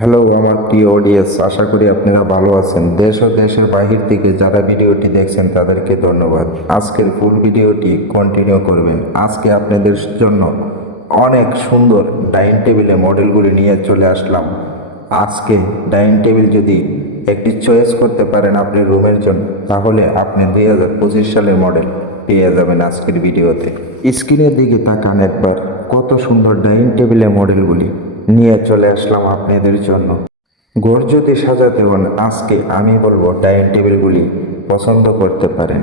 Hello আমার প্রিয় audience আশা করি আপনারা ভালো আছেন। দেশ ও দেশের বাহির থেকে যারা ভিডিওটি দেখছেন, তাদেরকে ধন্যবাদ। আজকের ফুল ভিডিওটি কন্টিনিউ করবেন। আজকে আপনাদের জন্য অনেক সুন্দর ডাইনিং টেবিলে মডেলগুলি নিয়ে চলে আসলাম। আজকে ডাইনিং টেবিল যদি একটি চয়েস করতে পারেন আপনি রুমের জন্য, তাহলে আপনি দুই হাজার পঁচিশ সালের মডেল পেয়ে যাবেন আজকের ভিডিওতে। স্ক্রিনের দিকে তাকান একবার। কত সুন্দর ডাইনিং টেবিলের মডেলগুলি নিয়ে চলে আসলাম আপনাদের জন্য। ঘর যদি সাজাতে হন আজকে আমি বলব ডাইনিং টেবিলগুলি পছন্দ করতে পারেন।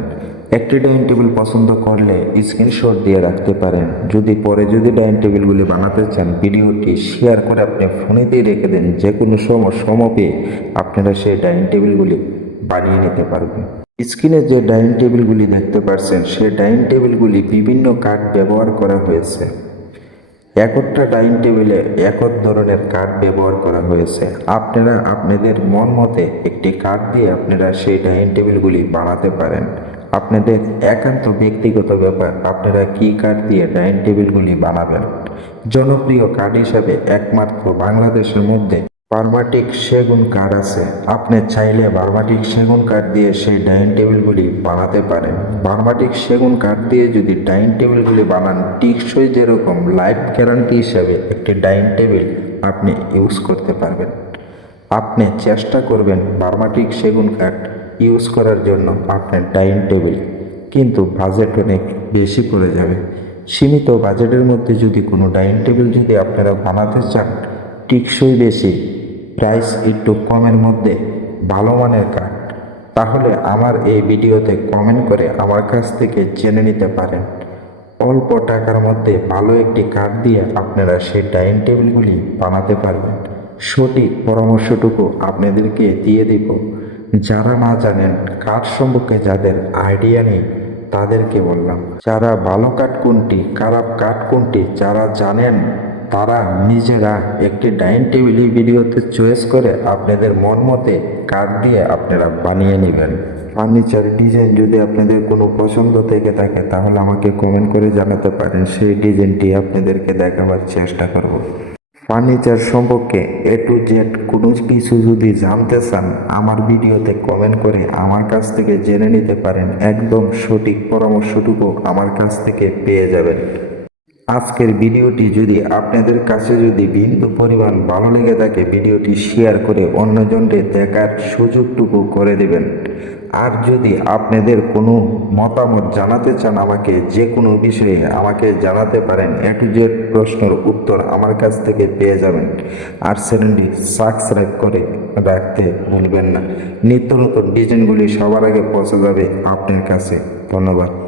একটি ডাইনিং টেবিল পছন্দ করলে স্ক্রিনশট দিয়ে রাখতে পারেন। যদি পরে যদি ডাইনিং টেবিলগুলি বানাতে চান, ভিডিওটি শেয়ার করে আপনি ফোনে দিয়ে রেখে দেন, যে কোনো সময় সম পেয়ে আপনারা সেই ডাইনিং টেবিলগুলি বানিয়ে নিতে পারবেন। স্ক্রিনে যে ডাইনিং টেবিলগুলি দেখতে পাচ্ছেন সেই ডাইনিং টেবিলগুলি বিভিন্ন কাঠ ব্যবহার করা হয়েছে। একটা ডাইনিং টেবিলে এক ধরনের কাঠ ব্যবহার করা হয়েছে। আপনারা আপনাদের মন মতে একটি কাঠ দিয়ে আপনারা সেই ডাইনিং টেবিলগুলি বানাতে পারেন। আপনাদের একান্ত ব্যক্তিগত ব্যাপার, আপনারা কী কাঠ দিয়ে ডাইনিং টেবিলগুলি বানাবেন? জনপ্রিয় কাঠ হিসাবে একমাত্র বাংলাদেশের মধ্যে বার্মাটিক সেগুন কাঠ আছে। আপনি চাইলে বার্মাটিক সেগুন কাঠ দিয়ে সেই ডাইনিং টেবিলগুলি বানাতে পারেন। বার্মাটিক সেগুন কাঠ দিয়ে যদি ডাইনিং টেবিলগুলি বানান, টিকসই যেরকম লাইফ গ্যারান্টি হিসাবে একটি ডাইনিং টেবিল আপনি ইউজ করতে পারবেন। আপনি চেষ্টা করবেন বার্মাটিক সেগুন কাঠ ইউজ করার জন্য আপনার ডাইনিং টেবিল কিন্তু বাজেট অনেক বেশি পড়ে যাবে। সীমিত বাজেটের মধ্যে যদি কোনো ডাইনিং টেবিল যদি আপনারা বানাতে চান টিকসই বেশি। প্রাইস একটু কমের মধ্যে ভালো মানের কাঠ তাহলে আমার এই ভিডিওতে কমেন্ট করে আমার কাছ থেকে জেনে নিতে পারেন। অল্প টাকার মধ্যে ভালো একটি কাঠ দিয়ে আপনারা সেই ডাইনিং টেবিলগুলি বানাতে পারবেন। সঠিক পরামর্শটুকু আপনাদেরকে দিয়ে দিব। যারা না জানেন কাঠ সম্পর্কে যাদের আইডিয়া নেই, তাদেরকে বললাম, যারা ভালো কাঠ কোনটি, খারাপ কাঠ কোনটি, যারা জানেন তারা নিজেরা একটি ডাইনিং টেবিল ভিডিওতে চয়েস করে আপনাদের মন মতে কাঠ দিয়ে আপনারা বানিয়ে নেবেন। ফার্নিচার ডিজাইন যদি আপনাদের কোনো পছন্দ থেকে থাকে, তাহলে আমাকে কমেন্ট করে জানাতে পারেন। সেই ডিজাইনটি আপনাদেরকে দেখাবার চেষ্টা করব। ফার্নিচার সম্পর্কে এ টু জেড কোনো কিছু যদি জানতে চান, আমার ভিডিওতে কমেন্ট করে আমার কাছ থেকে জেনে নিতে পারেন। একদম সঠিক পরামর্শটুকু আমার কাছ থেকে পেয়ে যাবেন। আজকের ভিডিওটি যদি আপনাদের কাছে যদি বিন্দু পরিমাণ ভালো লেগে থাকে, ভিডিওটি শেয়ার করে অন্যজনকে দেখার সুযোগটুকু করে দেবেন। আর যদি আপনাদের কোনো মতামত জানাতে চান আমাকে, যে কোনো বিষয়ে আমাকে জানাতে পারেন এ টু জেড প্রশ্নের উত্তর আমার কাছ থেকে পেয়ে যাবেন। আর চ্যানেলটি সাবস্ক্রাইব করে রাখতে ভুলবেন না। নিত্য নতুন ডিজাইনগুলি সবার আগে পৌঁছে যাবে আপনার কাছে। ধন্যবাদ।